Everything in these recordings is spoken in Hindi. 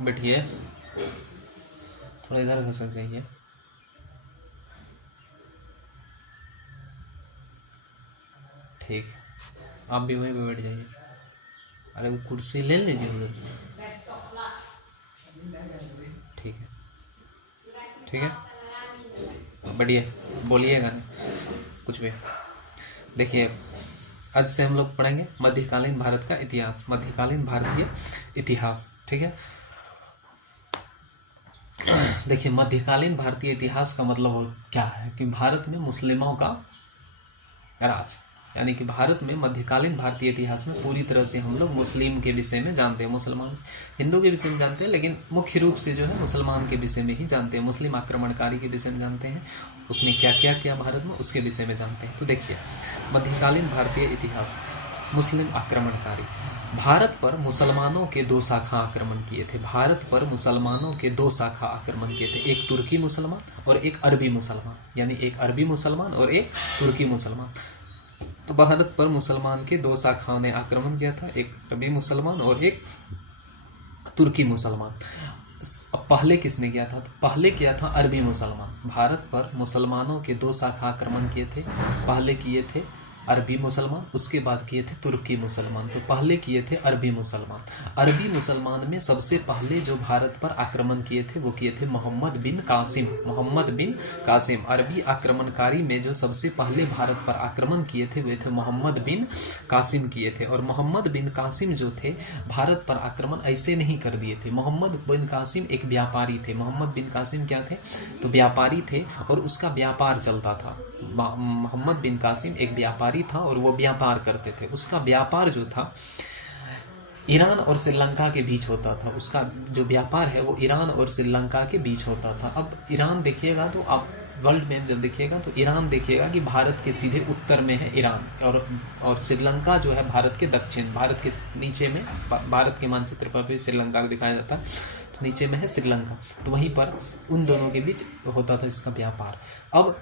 बैठिए, थोड़ा इधर खसक जाइए। ठीक, आप भी वहीं पे बैठ जाइए। अरे वो कुर्सी ले लीजिए उधर से। ठीक है, ठीक है, बढ़िया, बोलिएगा नहीं कुछ भी। देखिए, आज से हम लोग पढ़ेंगे मध्यकालीन भारत का इतिहास, मध्यकालीन भारतीय इतिहास। ठीक है, देखिए मध्यकालीन भारतीय इतिहास का मतलब क्या है कि भारत में मुस्लिमों का राज, यानी कि भारत में मध्यकालीन भारतीय इतिहास में पूरी तरह से हम लोग मुस्लिम के विषय में जानते हैं, मुसलमान हिंदू के विषय में जानते हैं, लेकिन मुख्य रूप से जो है मुसलमान के विषय में ही जानते हैं, मुस्लिम आक्रमणकारी के विषय में जानते हैं, उसने क्या क्या किया भारत में उसके विषय में जानते हैं। तो देखिए मध्यकालीन भारतीय इतिहास, मुस्लिम आक्रमणकारी। भारत पर मुसलमानों के दो शाखा आक्रमण किए थे, भारत पर मुसलमानों के दो शाखा आक्रमण किए थे, एक तुर्की मुसलमान और एक अरबी मुसलमान, यानी एक अरबी मुसलमान और एक तुर्की मुसलमान। तो भारत पर मुसलमान के दो शाखाओं ने आक्रमण किया था, एक अरबी मुसलमान और एक तुर्की मुसलमान। अब पहले किसने किया था? तो पहले किया था अरबी मुसलमान। भारत पर मुसलमानों के दो शाखा आक्रमण किए थे, पहले किए थे अरबी मुसलमान, उसके बाद किए थे तुर्की मुसलमान। तो पहले किए थे अरबी मुसलमान। अरबी मुसलमान में सबसे पहले जो भारत पर आक्रमण किए थे वो किए थे मोहम्मद बिन कासिम। मोहम्मद बिन कासिम अरबी आक्रमणकारी में जो सबसे पहले भारत पर आक्रमण किए थे वे थे मोहम्मद बिन कासिम किए थे। और मोहम्मद बिन कासिम जो थे भारत पर आक्रमण ऐसे नहीं कर दिए थे। मोहम्मद बिन कासिम एक व्यापारी थे। मोहम्मद बिन कासिम क्या थे? तो व्यापारी थे और उसका व्यापार चलता था। मोहम्मद बिन कासिम एक व्यापारी था और वो व्यापार करते थे। उसका व्यापार जो था ईरान और श्रीलंका के बीच होता था। उसका जो व्यापार है वो ईरान और श्रीलंका के बीच होता था। अब ईरान देखिएगा तो आप वर्ल्ड में जब देखिएगा तो ईरान देखिएगा कि भारत के सीधे उत्तर में है ईरान, और श्रीलंका जो है भारत के दक्षिण, भारत के नीचे में, भारत के मानचित्र पर भी श्रीलंका को दिखाया जाता है, तो नीचे में है श्रीलंका। तो वहीं पर उन दोनों के बीच होता था इसका व्यापार। अब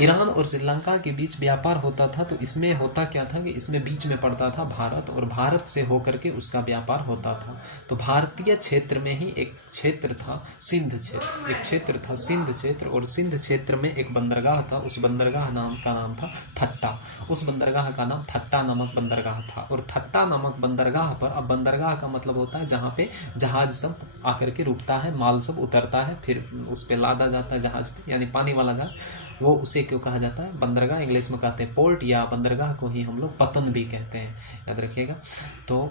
ईरान और श्रीलंका के बीच व्यापार होता था, तो इसमें होता क्या था कि इसमें बीच में पड़ता था भारत, और भारत से होकर के उसका व्यापार होता था। तो भारतीय क्षेत्र में ही एक क्षेत्र था सिंध क्षेत्र, एक क्षेत्र था सिंध क्षेत्र, और सिंध क्षेत्र में एक बंदरगाह था। उस बंदरगाह का नाम था थट्टा। उस बंदरगाह का नाम थट्टा नामक बंदरगाह था। और थट्टा नामक बंदरगाह पर, अब बंदरगाह का मतलब होता है जहाँ पे जहाज सब आकर के रुकता है, माल सब उतरता है, फिर उस पर लादा जाता है जहाज पे, यानी पानी वाला जहाज, वो उसे क्यों कहा जाता है? बंदरगाह। इंग्लिश में कहते हैं पोर्ट, या बंदरगाह को ही हम लोग पतन भी कहते हैं, याद रखिएगा। तो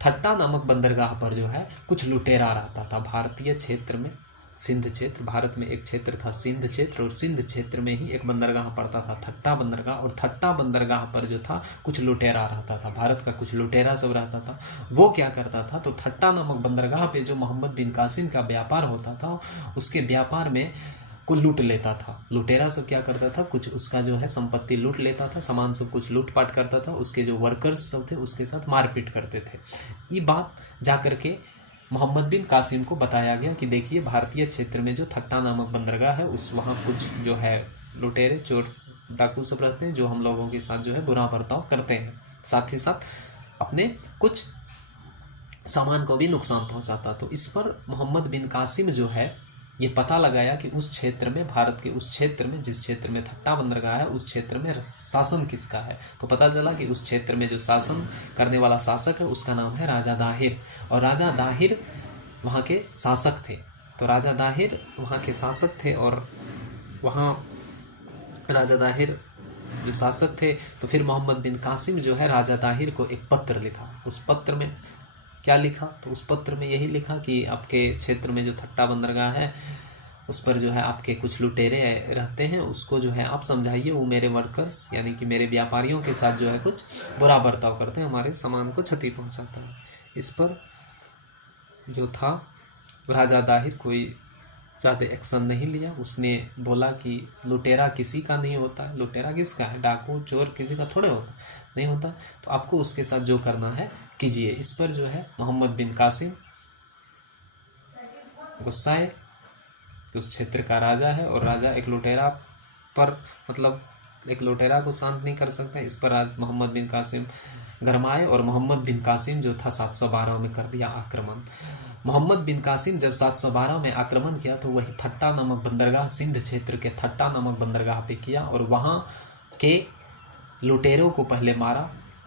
थट्टा नामक बंदरगाह पर जो है कुछ लुटेरा रहता था भारतीय क्षेत्र में, सिंध क्षेत्र। भारत में एक क्षेत्र था सिंध क्षेत्र, और सिंध क्षेत्र में ही एक बंदरगाह पड़ता था थट्टा बंदरगाह। और थट्टा बंदरगाह पर जो था कुछ लुटेरा रहता था, भारत का कुछ लुटेरा सब रहता था। वो क्या करता था? तो थट्टा नामक बंदरगाह पे जो मोहम्मद बिन कासिम का व्यापार होता था, उसके व्यापार में को लूट लेता था। लुटेरा सब क्या करता था? कुछ उसका जो है संपत्ति लूट लेता था, सामान सब कुछ लूटपाट करता था, उसके जो वर्कर्स सब थे उसके साथ मारपीट करते थे। ये बात जाकर के मोहम्मद बिन कासिम को बताया गया कि देखिए भारतीय क्षेत्र में जो थट्टा नामक बंदरगाह है उस वहाँ कुछ जो है लुटेरे, चोर, डाकू सब रहते हैं जो हम लोगों के साथ जो है बुरा बर्ताव करते हैं, साथ ही साथ अपने कुछ सामान को भी नुकसान पहुंचाता। तो इस पर मोहम्मद बिन कासिम जो है ये पता लगाया कि उस क्षेत्र में, भारत के उस क्षेत्र में, जिस क्षेत्र में थट्टा बंदरगाह है उस क्षेत्र में शासन किसका है। तो पता चला कि उस क्षेत्र में जो शासन करने वाला शासक है उसका नाम है राजा दाहिर, और राजा दाहिर वहाँ के शासक थे। तो राजा दाहिर वहाँ के शासक थे, और वहाँ राजा दाहिर जो शासक थे, तो फिर मोहम्मद बिन कासिम जो है राजा दाहिर को एक पत्र लिखा। उस पत्र में क्या लिखा? तो उस पत्र में यही लिखा कि आपके क्षेत्र में जो थट्टा बंदरगाह है उस पर जो है आपके कुछ लुटेरे रहते हैं, उसको जो है आप समझाइए, वो मेरे वर्कर्स यानी कि मेरे व्यापारियों के साथ जो है कुछ बुरा बर्ताव करते हैं, हमारे सामान को क्षति पहुंचाता है। इस पर जो था राजा दाहिर कोई ज़्यादा एक्शन नहीं लिया। उसने बोला कि लुटेरा किसी का नहीं होता है, लुटेरा किसका है? डाकू चोर किसी का थोड़े होता नहीं होता, तो आपको उसके साथ जो करना है कीजिए। इस पर जो है मोहम्मद बिन कासिम गुस्साए कि उस क्षेत्र का राजा है और राजा एक लुटेरा पर, मतलब एक लुटेरा को शांत नहीं कर सकता। इस पर आज मोहम्मद बिन कासिम गरमाए और मोहम्मद बिन कासिम जो था 712 में कर दिया आक्रमण। मोहम्मद बिन कासिम जब 712 में आक्रमण किया तो वही थट्टा नामक बंदरगाह, सिंध क्षेत्र के थट्टा नामक बंदरगाह पे किया और वहाँ के लुटेरों को पहले मारा,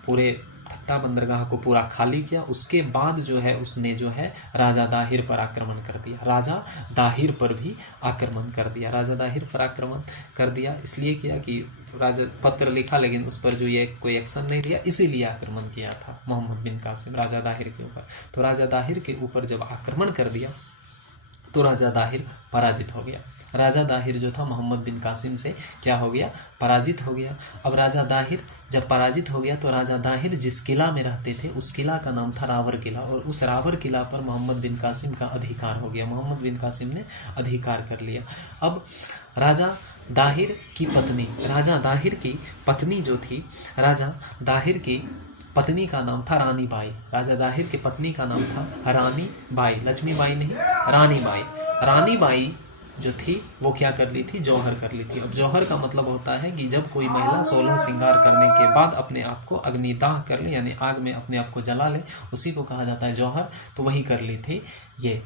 पूरे थट्टा बंदरगाह को पूरा खाली किया। उसके बाद जो है उसने जो है राजा दाहिर पर आक्रमण कर दिया, राजा दाहिर पर भी आक्रमण कर दिया, राजा दाहिर पर आक्रमण कर दिया। इसलिए किया कि राजा पत्र लिखा लेकिन उस पर जो ये कोई एक्शन नहीं लिया, इसीलिए आक्रमण किया था मोहम्मद बिन कासिम राजा दाहिर के ऊपर। तो राजा दाहिर के ऊपर जब आक्रमण कर दिया तो राजा दाहिर पराजित हो गया। राजा दाहिर जो था मोहम्मद बिन कासिम से क्या हो गया, पराजित हो गया। अब राजा दाहिर जब पराजित हो गया तो राजा दाहिर जिस किला में रहते थे उस किला का नाम था रावर किला, और उस रावर किला पर मोहम्मद बिन कासिम का अधिकार हो गया, मोहम्मद बिन कासिम ने अधिकार कर लिया। अब राजा दाहिर की पत्नी, राजा दाहिर की पत्नी जो थी, राजा दाहिर की पत्नी का नाम था रानी बाई, राजा दाहिर की पत्नी का नाम था रानी बाई, लक्ष्मी बाई नहीं, रानी बाई। रानी बाई जो थी वो क्या कर ली थी, जौहर कर ली थी। अब जौहर का मतलब होता है कि जब कोई महिला 16 श्रृंगार करने के बाद अपने आप को अग्निदाह कर ले, यानी आग में अपने आप को जला ले, उसी को कहा जाता है जौहर। तो वही कर ली थी ये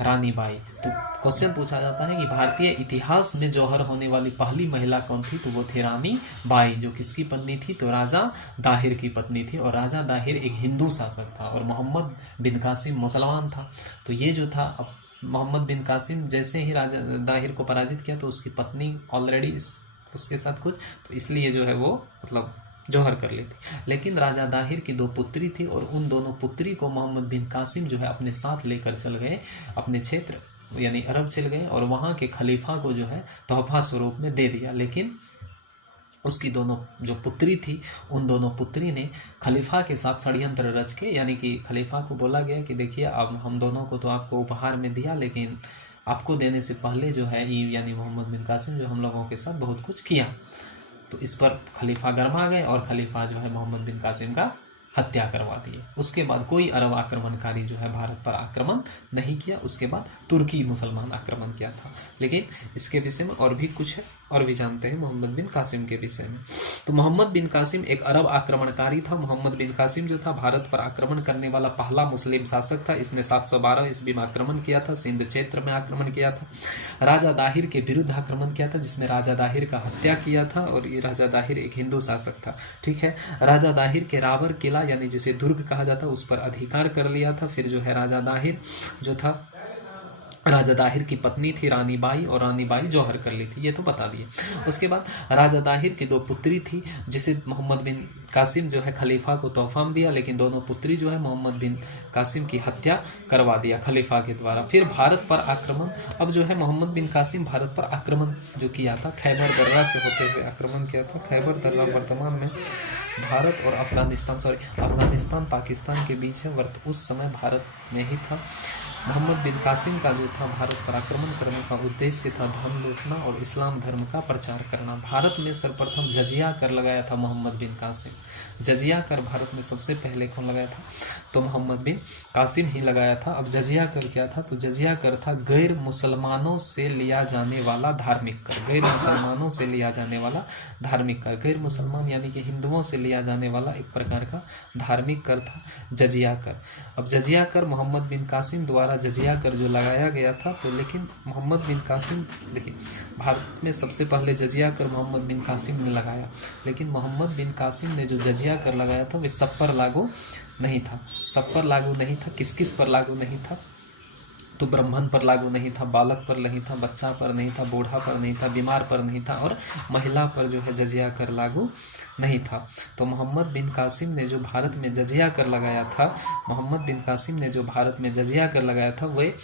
रानी बाई। तो क्वेश्चन पूछा जाता है कि भारतीय इतिहास में जौहर होने वाली पहली महिला कौन थी, तो वो थी रानी बाई, जो किसकी पत्नी थी, तो राजा दाहिर की पत्नी थी। और राजा दाहिर एक हिंदू शासक था और मोहम्मद बिन कासिम मुसलमान था। तो ये जो था, अब मोहम्मद बिन कासिम जैसे ही राजा दाहिर को पराजित किया तो उसकी पत्नी ऑलरेडी उसके साथ कुछ, तो इसलिए जो है वो मतलब जौहर कर ली थी। लेकिन राजा दाहिर की 2 पुत्री थी और उन दोनों पुत्री को मोहम्मद बिन कासिम जो है अपने साथ लेकर चल गए, अपने क्षेत्र यानी अरब चल गए और वहाँ के खलीफा को जो है तोहफा स्वरूप में दे दिया। लेकिन उसकी दोनों जो पुत्री थी, उन दोनों पुत्री ने खलीफा के साथ षड्यंत्र रच के, यानी कि खलीफा को बोला गया कि देखिए अब हम दोनों को तो आपको उपहार में दिया, लेकिन आपको देने से पहले जो है यानी मोहम्मद बिन कासिम जो हम लोगों के साथ बहुत कुछ किया। तो इस पर खलीफा गरमा गए और खलीफा जो है मोहम्मद बिन कासिम का हत्या करवा दिए। उसके बाद कोई अरब आक्रमणकारी जो है भारत पर आक्रमण नहीं किया। उसके बाद तुर्की मुसलमान आक्रमण किया था। लेकिन इसके विषय में और भी कुछ है, और भी जानते हैं मोहम्मद बिन कासिम के विषय में। तो मोहम्मद बिन कासिम एक अरब आक्रमणकारी था। मोहम्मद बिन कासिम जो था भारत पर आक्रमण करने वाला पहला मुस्लिम शासक था। इसने 712 ईस्वी में आक्रमण किया था, सिंध क्षेत्र में आक्रमण किया था, राजा दाहिर के विरुद्ध आक्रमण किया था, जिसमें राजा दाहिर का हत्या किया था। और ये राजा दाहिर एक हिंदू शासक था, ठीक है। राजा दाहिर के रावर किला यानी जिसे दुर्ग कहा जाता, उस पर अधिकार कर लिया था। फिर जो है राजा दाहिर जो था, राजा दाहिर की पत्नी थी रानी बाई, और रानी बाई जौहर कर ली थी, ये तो बता दिए। उसके बाद राजा दाहिर की 2 पुत्री थी, जिसे मोहम्मद बिन कासिम जो है खलीफा को तोहफा में दिया, लेकिन दोनों पुत्री जो है मोहम्मद बिन कासिम की हत्या करवा दिया खलीफा के द्वारा। फिर भारत पर आक्रमण, अब जो है मोहम्मद बिन कासिम भारत पर आक्रमण जो किया था, खैबर दर्रा से होते हुए आक्रमण किया था। खैबर दर्रा वर्तमान में भारत और अफगानिस्तान पाकिस्तान के बीच है, उस समय भारत में ही था। मोहम्मद बिन कासिम का जो था भारत पर आक्रमण करने का उद्देश्य था धन लूटना और इस्लाम धर्म का प्रचार करना। भारत में सर्वप्रथम जजिया कर लगाया था मोहम्मद बिन कासिम। जजिया कर भारत में सबसे पहले कौन लगाया था, तो मोहम्मद बिन कासिम ही लगाया था। अब जजिया कर क्या था, तो जजिया कर था गैर मुसलमानों से लिया जाने वाला धार्मिक कर। गैर मुसलमानों से लिया जाने वाला धार्मिक कर, गैर मुसलमान यानी कि हिंदुओं से लिया जाने वाला एक प्रकार का धार्मिक कर था जजिया कर। अब जजिया कर मोहम्मद बिन कासिम द्वारा जजिया कर जो लगाया गया था, तो लेकिन मोहम्मद बिन कासिम, देखिए भारत में सबसे पहले जजिया कर मोहम्मद बिन कासिम ने लगाया, लेकिन मोहम्मद बिन कासिम ने जो जजिया कर लगाया था वे सब पर लागू नहीं था। सब पर लागू नहीं था, किस किस पर लागू नहीं था, तो ब्राह्मण पर लागू नहीं था, बालक पर नहीं था, बच्चा पर नहीं था, बूढ़ा पर नहीं था, बीमार पर नहीं था, और महिला पर जो है जजिया कर लागू नहीं था। तो मोहम्मद बिन कासिम ने जो भारत में जजिया कर लगाया था, मोहम्मद बिन कासिम ने जो भारत में जजिया कर लगाया था वे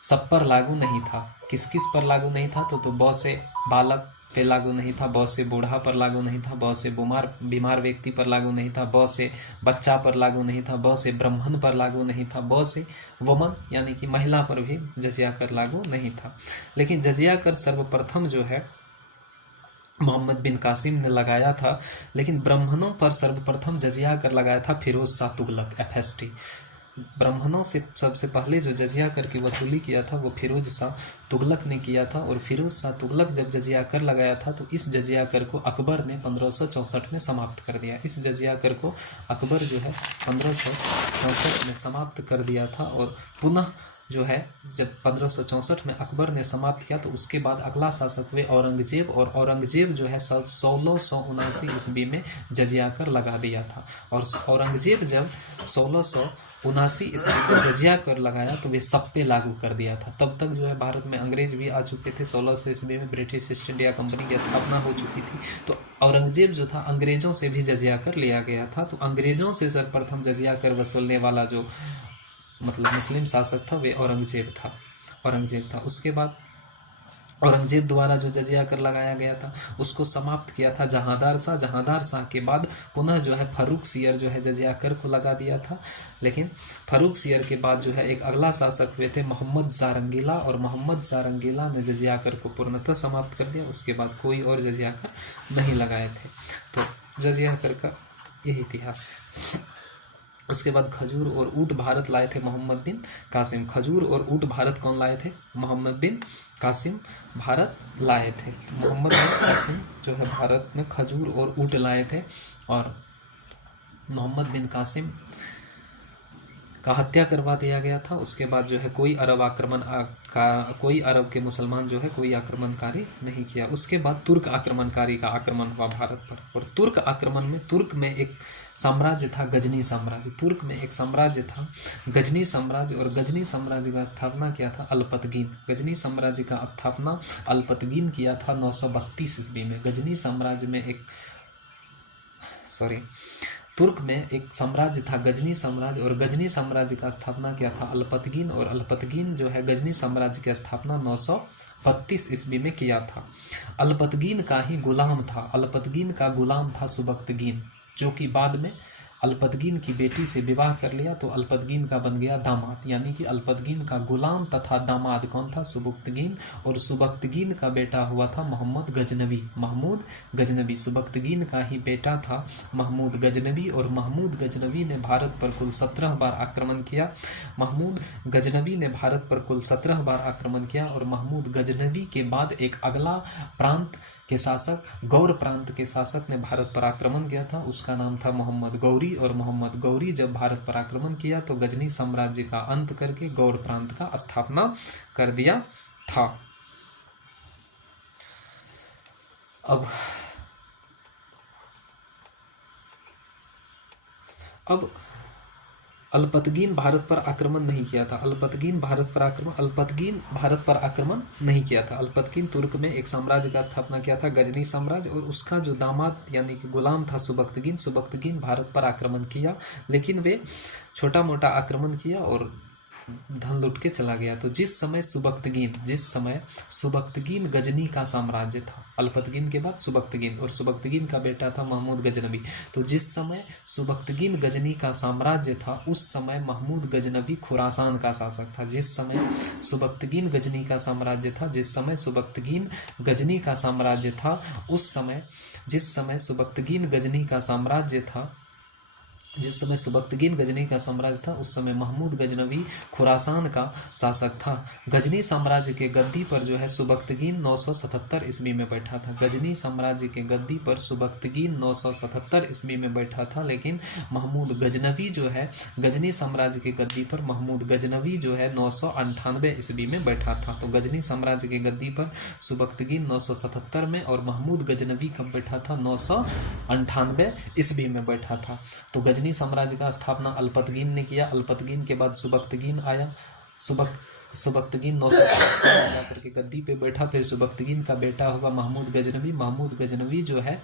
सब पर लागू नहीं था। किस किस पर लागू नहीं था, तो ब से बालक पे लागू नहीं था, ब से बूढ़ा पर लागू नहीं था, ब से बीमार व्यक्ति पर लागू नहीं था, ब से बच्चा पर लागू नहीं था, ब से ब्राह्मण पर लागू नहीं था, ब से वुमन यानी कि महिला पर भी जजिया कर लागू नहीं था। लेकिन जजिया कर सर्वप्रथम जो है मोहम्मद बिन कासिम ने लगाया था, लेकिन ब्राह्मणों पर सर्वप्रथम जजिया कर लगाया था फिरोज शाह तुगलक, FST। ब्राह्मणों से सबसे पहले जो जजिया कर की वसूली किया था वो फिरोज शाह तुगलक ने किया था। और फिरोज शाह तुगलक जब जजिया कर लगाया था तो इस जजिया कर को अकबर ने 1564 में समाप्त कर दिया। इस जजिया कर को अकबर जो है 1564 1564 में समाप्त कर दिया था। और पुनः जो है जब 1564 में अकबर ने समाप्त किया तो उसके बाद अगला शासक हुए औरंगजेब, और औरंगजेब जो है 1679 ईस्वी में जजिया कर लगा दिया था। और औरंगजेब जब 1679 ईस्वी में जजिया कर लगाया तो वे सब पे लागू कर दिया था। तब तक जो है भारत में अंग्रेज भी आ चुके थे। 1600 ईस्वी में ब्रिटिश ईस्ट इंडिया कंपनी की स्थापना हो चुकी थी। तो औरंगजेब जो था अंग्रेजों से भी जजिया कर लिया गया था। तो अंग्रेजों से सर्वप्रथम जजिया कर वसूलने वाला जो मतलब मुस्लिम शासक था वे औरंगजेब था। उसके बाद औरंगजेब द्वारा जो जजिया कर लगाया गया था उसको समाप्त किया था जहांदार शाह के बाद पुनः जो है फर्रुख सियर जो है जजिया कर को लगा दिया था। लेकिन फर्रुख सियर के बाद जो है एक अगला शासक हुए थे मोहम्मद शाह रंगीला, और मोहम्मद शाह रंगीला ने जजिया कर को पूर्णतः समाप्त कर दिया। उसके बाद कोई और जजिया कर नहीं लगाए थे। तो जजिया कर का यही इतिहास है। उसके बाद खजूर और ऊँट भारत लाए थे मोहम्मद बिन कासिम। खजूर और ऊँट भारत कौन लाए थे? मोहम्मद बिन कासिम भारत लाए थे। मोहम्मद बिन कासिम जो है भारत में खजूर और ऊँट लाए थे। और मोहम्मद बिन कासिम का हत्या करवा दिया गया था। उसके बाद जो है कोई अरब के मुसलमान जो है कोई आक्रमणकारी नहीं किया। उसके बाद तुर्क आक्रमणकारी का आक्रमण हुआ भारत पर। और तुर्क आक्रमण में तुर्क में एक साम्राज्य था गजनी साम्राज्य। तुर्क में एक साम्राज्य था गजनी साम्राज्य, और गजनी साम्राज्य का स्थापना किया था अल्पतगीन। गजनी साम्राज्य का स्थापना अल्पतगीन किया था 932 ईस्वी में। गजनी साम्राज्य में तुर्क में एक साम्राज्य था गजनी साम्राज्य, और गजनी साम्राज्य का स्थापना किया था अल्पतगीन। और अल्पतगीन जो है गजनी साम्राज्य की स्थापना 932 ईस्वी में किया था। अल्पतगीन का ही गुलाम था, अल्पतगीन का गुलाम था सुबक्तगीन, जो कि बाद में अल्पतगीन की बेटी से विवाह कर लिया तो अल्पतगीन का बन गया दामाद। यानी कि अल्पतगीन का गुलाम तथा दामाद कौन था? सुबक्तगीन। और सुबक्तगीन का बेटा हुआ था महमूद गजनवी। सुबक्तगीन का ही बेटा था महमूद गजनवी, और महमूद गजनवी ने भारत पर कुल 17 बार आक्रमण किया। महमूद गजनवी ने भारत पर कुल 17 बार आक्रमण किया। और महमूद गजनवी के बाद एक अगला प्रांत के शासक, गौर प्रांत के शासक ने भारत पर आक्रमण किया था। उसका नाम था मोहम्मद गौरी। और मोहम्मद गौरी जब भारत पर आक्रमण किया तो गजनी साम्राज्य का अंत करके गौर प्रांत का स्थापना कर दिया था। अब अल्पतगीन भारत पर आक्रमण नहीं किया था। अल्पतगीन भारत पर आक्रमण नहीं किया था। अल्पतगीन तुर्क में एक साम्राज्य का स्थापना किया था गजनी साम्राज्य, और उसका जो दामाद यानी कि गुलाम था सुबक्तगीन भारत पर आक्रमण किया। लेकिन वे छोटा मोटा आक्रमण किया और धन लुट के चला गया। तो जिस समय सुबक्तगीन गजनी का साम्राज्य था, अल्पतगीन के बाद सुबक्तगीन, और सुबक्तगीन का बेटा था महमूद गजनवी। तो जिस समय सुबक्तगीन गजनी का साम्राज्य था उस समय महमूद गजनवी खुरासान का शासक था। जिस समय सुबक्तगीन गजनी का साम्राज्य था, जिस समय सुबक्तगीन गजनी का साम्राज्य था उस समय जिस समय सुबक्तगीन गजनी का साम्राज्य था जिस समय सुबक्तगीन गजनी का साम्राज्य था उस समय महमूद गजनवी खुरासान का शासक था। गजनी साम्राज्य के गद्दी पर जो है सुबक्तगीन 977 ईस्वी में बैठा था। गजनी साम्राज्य के गद्दी पर सुबक्तगीन 977 ईस्वी में बैठा था। लेकिन महमूद गजनवी जो है गजनी साम्राज्य के गद्दी पर महमूद गजनवी जो है 998 ईस्वी में बैठा था। तो गजनी साम्राज्य के गद्दी पर सुबक्तगीन 977 में और महमूद गजनवी कब बैठा था? 998 ईस्वी में बैठा था। तो गजनी साम्राज्य का स्थापना अल्पतगीन ने किया। अल्पतगीन के बाद सुबक्तगीन आया। सुबक्तगीन 977 करके गद्दी पे बैठा। फिर सुबक्तगीन का बेटा हुआ महमूद गजनवी। महमूद गजनवी जो है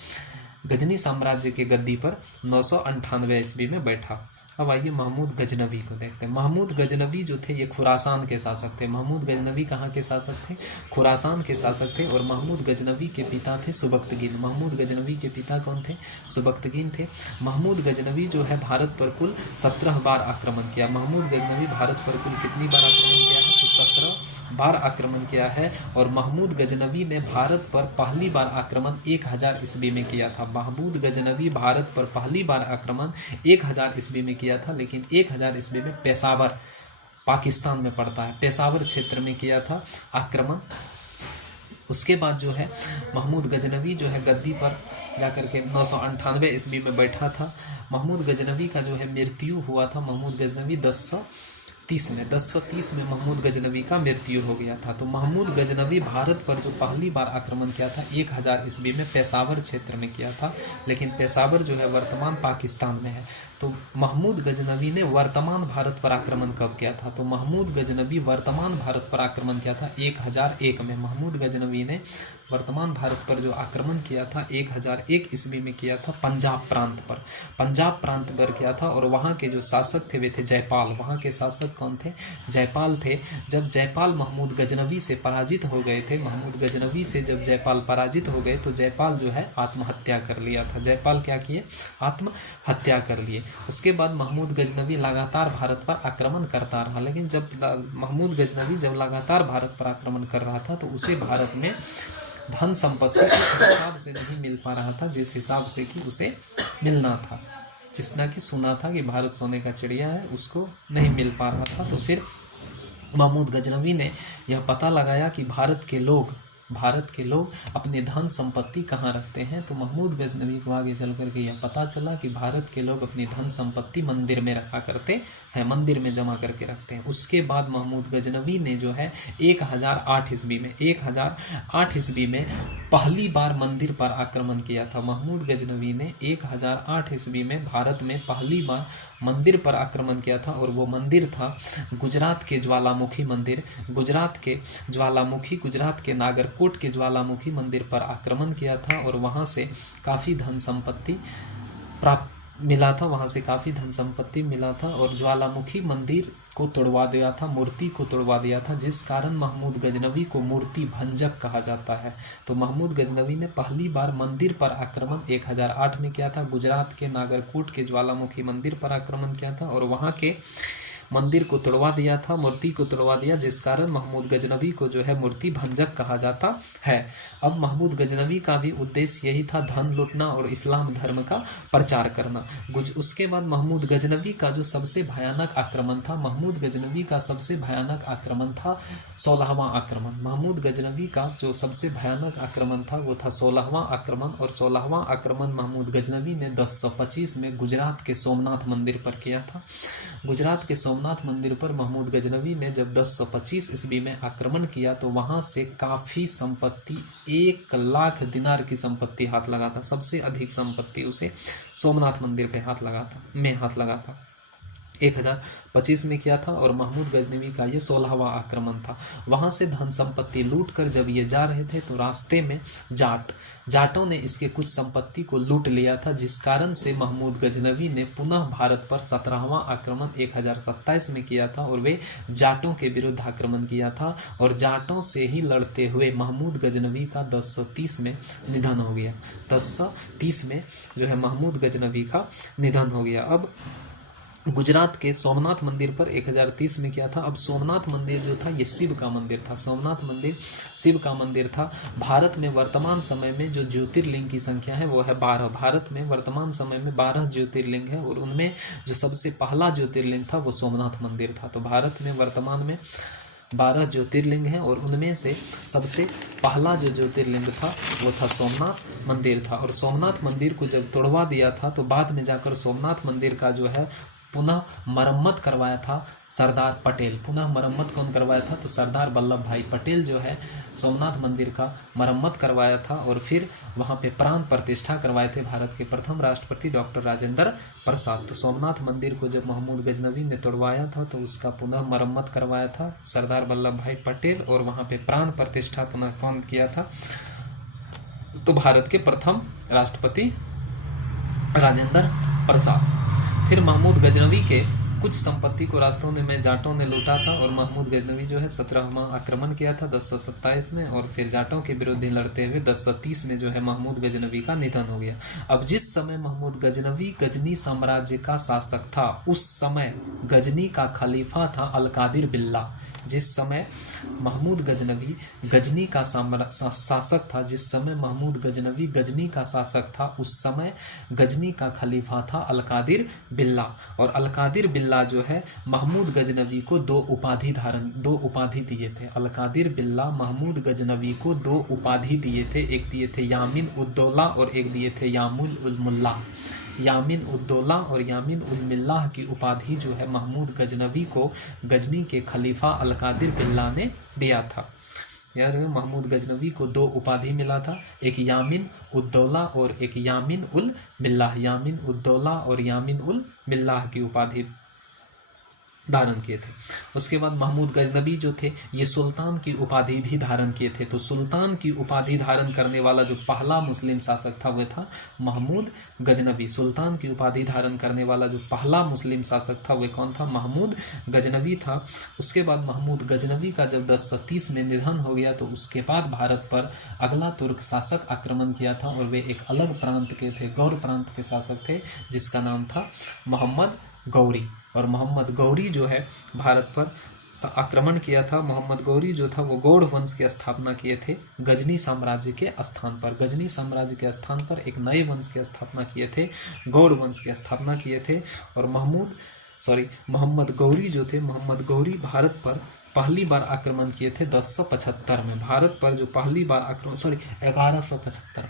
गजनी साम्राज्य के गद्दी पर 998 ईस्वी में बैठा। अब आइए महमूद गजनवी को देखते हैं। महमूद गजनवी जो थे ये खुरासान के शासक थे। महमूद गजनवी कहाँ के शासक थे? खुरासान के शासक थे। और महमूद गजनवी के पिता थे सुबक्तगीन। महमूद गजनवी के पिता कौन थे? सुबक्तगीन थे। महमूद गजनवी जो है भारत पर कुल 17 बार आक्रमण किया। महमूद गजनवी भारत पर कुल कितनी बार आक्रमण किया है? तो 17 बार आक्रमण किया है। और महमूद गजनवी ने भारत पर पहली बार आक्रमण 1000 ईस्वी में किया था। महमूद गजनवी भारत पर पहली बार आक्रमण 1000 ईस्वी में किया था। लेकिन 1000 ईस्वी में पेशावर, पाकिस्तान में पड़ता है, पेशावर क्षेत्र में किया था आक्रमण। उसके बाद जो है महमूद गजनवी जो है गद्दी पर जाकर के 998 ईस्वी में बैठा था। महमूद गजनवी का जो है मृत्यु हुआ था, महमूद गजनवी 1030 में महमूद गजनवी का मृत्यु हो गया था। तो महमूद गजनवी भारत पर जो पहली बार आक्रमण किया था 1000 ईस्वी में पेशावर क्षेत्र में किया था, लेकिन पेशावर जो है वर्तमान पाकिस्तान में है। तो महमूद गजनवी ने वर्तमान भारत पर आक्रमण कब किया था? तो महमूद गजनवी वर्तमान भारत पर आक्रमण किया था 1001 में। महमूद गजनवी ने वर्तमान भारत पर जो आक्रमण किया था 1001 ईस्वी में किया था पंजाब प्रांत पर। पंजाब प्रांत पर किया था और वहाँ के जो शासक थे वे थे जयपाल। वहाँ के शासक कौन थे? जयपाल थे। जब जयपाल महमूद गजनवी से पराजित हो गए थे, महमूद गजनवी से जब जयपाल पराजित हो गए तो जयपाल जो है आत्महत्या कर लिया था। जयपाल क्या किए? आत्महत्या कर लिए। उसके बाद महमूद गजनवी लगातार भारत पर आक्रमण करता रहा, लेकिन जब महमूद गजनवी जब लगातार भारत पर आक्रमण कर रहा था तो उसे भारत में धन संपत्ति उस हिसाब से नहीं मिल पा रहा था जिस हिसाब से कि उसे मिलना था। जितना कि सुना था कि भारत सोने का चिड़िया है, उसको नहीं मिल पा रहा था। तो फिर महमूद गजनवी ने यह पता लगाया कि भारत के लोग अपने धन संपत्ति कहाँ रखते हैं। तो महमूद गजनवी को आगे चल करके यह पता चला कि भारत के लोग अपनी धन संपत्ति मंदिर में रखा करते हैं, मंदिर में जमा करके रखते हैं। उसके बाद महमूद गजनवी ने जो है 1008 ईस्वी में पहली बार मंदिर पर आक्रमण किया था। महमूद गजनवी ने 1008 ईस्वी में भारत में पहली बार मंदिर पर आक्रमण किया था और वो मंदिर था गुजरात के ज्वालामुखी मंदिर। गुजरात के नागरकोट के ज्वालामुखी मंदिर पर आक्रमण किया था और वहां से काफ़ी धन संपत्ति मिला था और ज्वालामुखी मंदिर को तोड़वा दिया था, मूर्ति को तोड़वा दिया था, जिस कारण महमूद गजनवी को मूर्ति भंजक कहा जाता है। तो महमूद गजनवी ने पहली बार मंदिर पर आक्रमण 1008 में किया था। गुजरात के नागरकोट के ज्वालामुखी मंदिर पर आक्रमण किया था और वहाँ के मंदिर को तोड़वा दिया था, मूर्ति को तोड़वा दिया, जिस कारण महमूद गजनवी को जो है मूर्ति भंजक कहा जाता है। अब महमूद गजनवी का भी उद्देश्य यही था, धन लूटना और इस्लाम धर्म का प्रचार करना। उसके बाद महमूद गजनवी का जो सबसे भयानक आक्रमण था, महमूद गजनवी का सबसे भयानक आक्रमण था 16वां आक्रमण। महमूद गजनवी का जो सबसे भयानक आक्रमण था वो था 16वां आक्रमण। और 16वां आक्रमण महमूद गजनवी ने 1025 में गुजरात के सोमनाथ मंदिर पर किया था। गुजरात के सोमनाथ मंदिर पर महमूद गजनवी ने जब 1025 ईस्वी में आक्रमण किया तो वहां से काफी संपत्ति 1 लाख दिनार की संपत्ति हाथ लगा था। सबसे अधिक संपत्ति उसे सोमनाथ मंदिर पे हाथ लगा था 1025 में किया था। और महमूद गजनवी का ये 16वां आक्रमण था। वहां से धन संपत्ति लूट कर जब ये जा रहे थे तो रास्ते में जाटों ने इसके कुछ संपत्ति को लूट लिया था, जिस कारण से महमूद गजनवी ने पुनः भारत पर 17वां आक्रमण 1027 में किया था और वे जाटों के विरुद्ध आक्रमण किया था। और जाटों से ही लड़ते हुए महमूद गजनवी का 1030 में निधन हो गया। 1030 में जो है महमूद गजनवी का निधन हो गया। अब गुजरात के सोमनाथ मंदिर पर 1030 में किया था। अब सोमनाथ मंदिर जो था ये शिव का मंदिर था। सोमनाथ मंदिर शिव का मंदिर था। भारत में वर्तमान समय में जो ज्योतिर्लिंग की संख्या है वो है 12। भारत में वर्तमान समय में 12 ज्योतिर्लिंग है और उनमें जो सबसे पहला ज्योतिर्लिंग था वो सोमनाथ मंदिर था। तो भारत में वर्तमान में 12 ज्योतिर्लिंग हैं और उनमें से सबसे पहला जो ज्योतिर्लिंग था वो था सोमनाथ मंदिर था। और सोमनाथ मंदिर को जब तोड़वा दिया था तो बाद में जाकर सोमनाथ मंदिर का जो है पुनः मरम्मत करवाया था सरदार पटेल। पुनः मरम्मत कौन करवाया था? तो सरदार वल्लभ भाई पटेल जो है सोमनाथ मंदिर का मरम्मत करवाया था और फिर वहाँ पे प्राण प्रतिष्ठा करवाए थे भारत के प्रथम राष्ट्रपति डॉक्टर राजेंद्र प्रसाद। तो सोमनाथ मंदिर को जब महमूद गजनवी ने तोड़वाया था तो उसका पुनः मरम्मत करवाया था सरदार वल्लभ भाई पटेल और वहाँ पे प्राण प्रतिष्ठा पुनः कौन किया था? तो भारत के प्रथम राष्ट्रपति राजेंद्र प्रसाद। फिर महमूद गजनवी के कुछ संपत्ति को रास्तों में जाटों ने लूटा था और महमूद गजनवी जो है 17वां आक्रमण किया था 1027 में और फिर जाटों के विरुद्ध लड़ते हुए 1030 में जो है महमूद गजनवी का निधन हो गया। अब जिस समय महमूद गजनवी गजनी साम्राज्य का शासक था उस समय गजनी का खलीफा था अलकादिर बिल्ला। जिस समय महमूद गजनवी गजनी का शासक था, जिस समय महमूद गजनवी गजनी का शासक था उस समय गजनी का खलीफा था अलकादिर बिल्ला। और अलकादिर बिल्ला बिल्ला जो है महमूद गजनवी को दो उपाधि दिए थे। अलकादिर बिल्ला महमूद गजनवी को दो उपाधि दिए थे, एक दिए थे यामिन उद्दौला और एक दिए थे यामुल उल मुल्ला। यामिन उद्दौला और यामिन उल मिल्लाह की उपाधि जो है महमूद गजनवी को गजनी के खलीफा अलकादिर बिल्ला ने दिया था। यार महमूद गजनवी को दो उपाधि मिला था, एक यामिन उद्दौला और एक यामिन उल मिल्लाह। यामिन उद्दौला और यामिन उल मिल्लाह की उपाधि धारण किए थे। उसके बाद महमूद गजनवी जो थे ये सुल्तान की उपाधि भी धारण किए थे। तो सुल्तान की उपाधि धारण करने वाला जो पहला मुस्लिम शासक था वह था महमूद गजनवी। सुल्तान की उपाधि धारण करने वाला जो पहला मुस्लिम शासक था वह कौन था? महमूद गजनवी था। उसके बाद महमूद गजनवी का जब 1030 में निधन हो गया तो उसके बाद भारत पर अगला तुर्क शासक आक्रमण किया था और वे एक अलग प्रांत के थे, गौर प्रांत के शासक थे जिसका नाम था मोहम्मद गौरी। और मोहम्मद गौरी जो है भारत पर आक्रमण किया था। मोहम्मद गौरी जो था वो गौड़ वंश की स्थापना किए थे गजनी साम्राज्य के स्थान पर। गजनी साम्राज्य के स्थान पर एक नए वंश की स्थापना किए थे, गौड़ वंश की स्थापना किए थे। और मोहम्मद गौरी जो थे, मोहम्मद गौरी भारत पर पहली बार आक्रमण किए थे 1075 में। भारत पर जो पहली बार आक्रमण 1175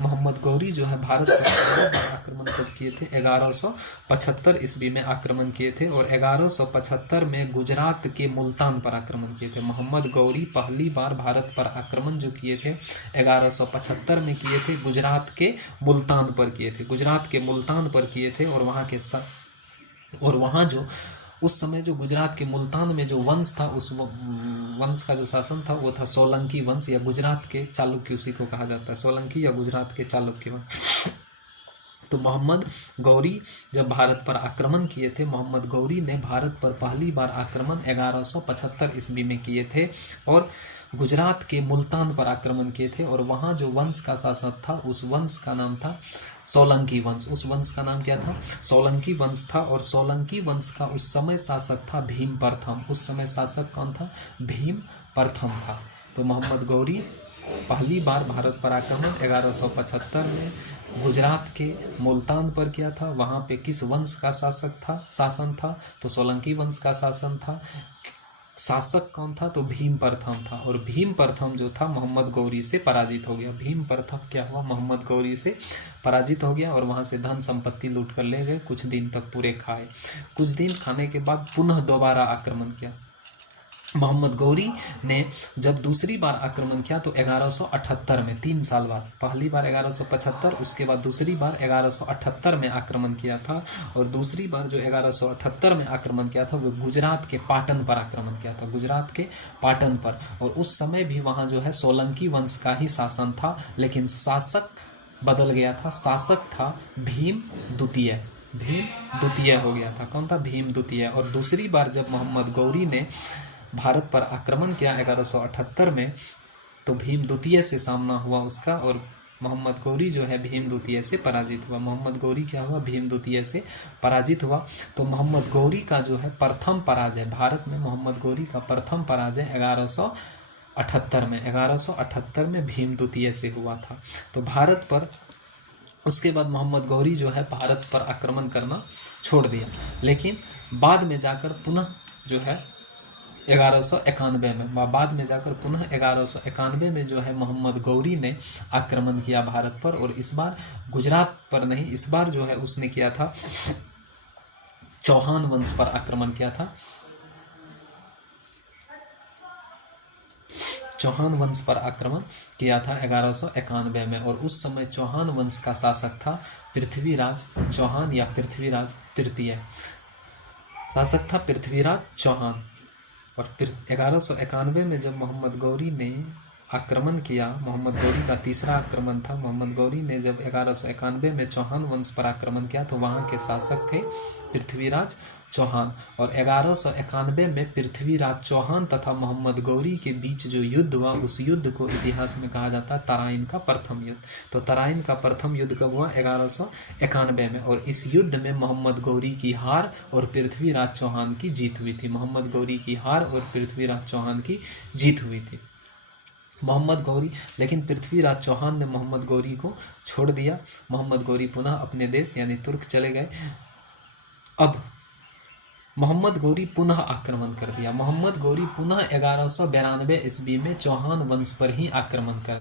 मोहम्मद गौरी जो है भारत पर पहली बार आक्रमण कब किए थे? 1175 ईस्वी में आक्रमण किए थे। और 1175 में गुजरात के मुल्तान पर आक्रमण किए थे। मोहम्मद गौरी पहली बार भारत पर आक्रमण जो किए थे 1175 में किए थे, गुजरात के मुल्तान पर किए थे। गुजरात के मुल्तान पर किए थे और वहाँ जो उस समय जो गुजरात के मुल्तान में जो वंश था, उस वंश का जो शासन था वो था सोलंकी वंश या गुजरात के चालुक्य, उसी को कहा जाता है सोलंकी या गुजरात के चालुक्य वंश। तो मोहम्मद गौरी जब भारत पर आक्रमण किए थे, मोहम्मद गौरी ने भारत पर पहली बार आक्रमण 1175 ईस्वी में किए थे और गुजरात के मुल्तान पर आक्रमण किए थे। और वहाँ जो वंश का शासक था उस वंश का नाम था सोलंकी वंश। उस वंश का नाम क्या था? सोलंकी वंश था। और सोलंकी वंश का उस समय शासक था भीम प्रथम। उस समय शासक कौन था? भीम प्रथम था। तो मोहम्मद गौरी पहली बार भारत पर आक्रमण 1175 में गुजरात के मुल्तान पर किया था। वहाँ पे किस वंश का शासन था? तो सोलंकी वंश का शासन था। शासक कौन था? तो भीम प्रथम था। और भीम प्रथम जो था मोहम्मद गौरी से पराजित हो गया। भीम प्रथम क्या हुआ? मोहम्मद गौरी से पराजित हो गया और वहां से धन संपत्ति लूट कर ले गए। कुछ दिन तक पूरे खाए। कुछ दिन खाने के बाद पुनः दोबारा आक्रमण किया। मोहम्मद गौरी ने जब दूसरी बार आक्रमण किया तो 1178 में, 3 साल बाद, पहली बार 1175, उसके बाद दूसरी बार 1178 में आक्रमण किया था। और दूसरी बार जो 1178 में आक्रमण किया था वो गुजरात के पाटन पर आक्रमण किया था, गुजरात के पाटन पर। और उस समय भी वहाँ जो है सोलंकी वंश का ही शासन था, लेकिन शासक बदल गया था। शासक था भीम द्वितीय। भीम द्वितीय हो गया था। कौन था? भीम द्वितीय। और दूसरी बार जब मोहम्मद गौरी ने भारत पर आक्रमण किया 1178 में तो भीम द्वितीय से सामना हुआ उसका और मोहम्मद गौरी जो है भीम द्वितीय से पराजित हुआ। मोहम्मद गौरी क्या हुआ? भीम द्वितीय से पराजित हुआ। तो मोहम्मद गौरी का जो है प्रथम पराजय भारत में, मोहम्मद गौरी का प्रथम पराजय 1178 में भीम द्वितीय से हुआ था। तो भारत पर उसके बाद मोहम्मद गौरी जो है भारत पर आक्रमण करना छोड़ दिया, लेकिन बाद में जाकर पुनः जो है 1191 में, बाद में जाकर पुनः 1191 में जो है मोहम्मद गौरी ने आक्रमण किया भारत पर। और इस बार गुजरात पर नहीं, इस बार जो है उसने किया था चौहान वंश पर आक्रमण किया था। चौहान वंश पर आक्रमण किया था 1191 में। और उस समय चौहान वंश का शासक था पृथ्वीराज चौहान या पृथ्वीराज तृतीय। शासक था पृथ्वीराज चौहान। और 1191 में जब मोहम्मद गौरी ने आक्रमण किया, मोहम्मद गौरी का तीसरा आक्रमण था। मोहम्मद गौरी ने जब 1191 में चौहान वंश पर आक्रमण किया तो वहाँ के शासक थे पृथ्वीराज चौहान। और 1191 में पृथ्वीराज चौहान तथा मोहम्मद गौरी के बीच जो युद्ध हुआ, उस युद्ध को इतिहास में कहा जाता है तराइन का प्रथम युद्ध। तो तराइन का प्रथम युद्ध कब हुआ? 1191 में। और इस युद्ध में मोहम्मद गौरी की हार और पृथ्वीराज चौहान की जीत हुई थी। मोहम्मद गौरी की हार और पृथ्वीराज चौहान की जीत हुई थी। मोहम्मद गौरी, लेकिन पृथ्वीराज चौहान ने मोहम्मद गौरी को छोड़ दिया। मोहम्मद गौरी पुनः अपने देश यानी तुर्क चले गए। अब मोहम्मद गौरी पुनः आक्रमण कर दिया। मोहम्मद गौरी पुनः 1192 ईस्वी में चौहान वंश पर ही आक्रमण कर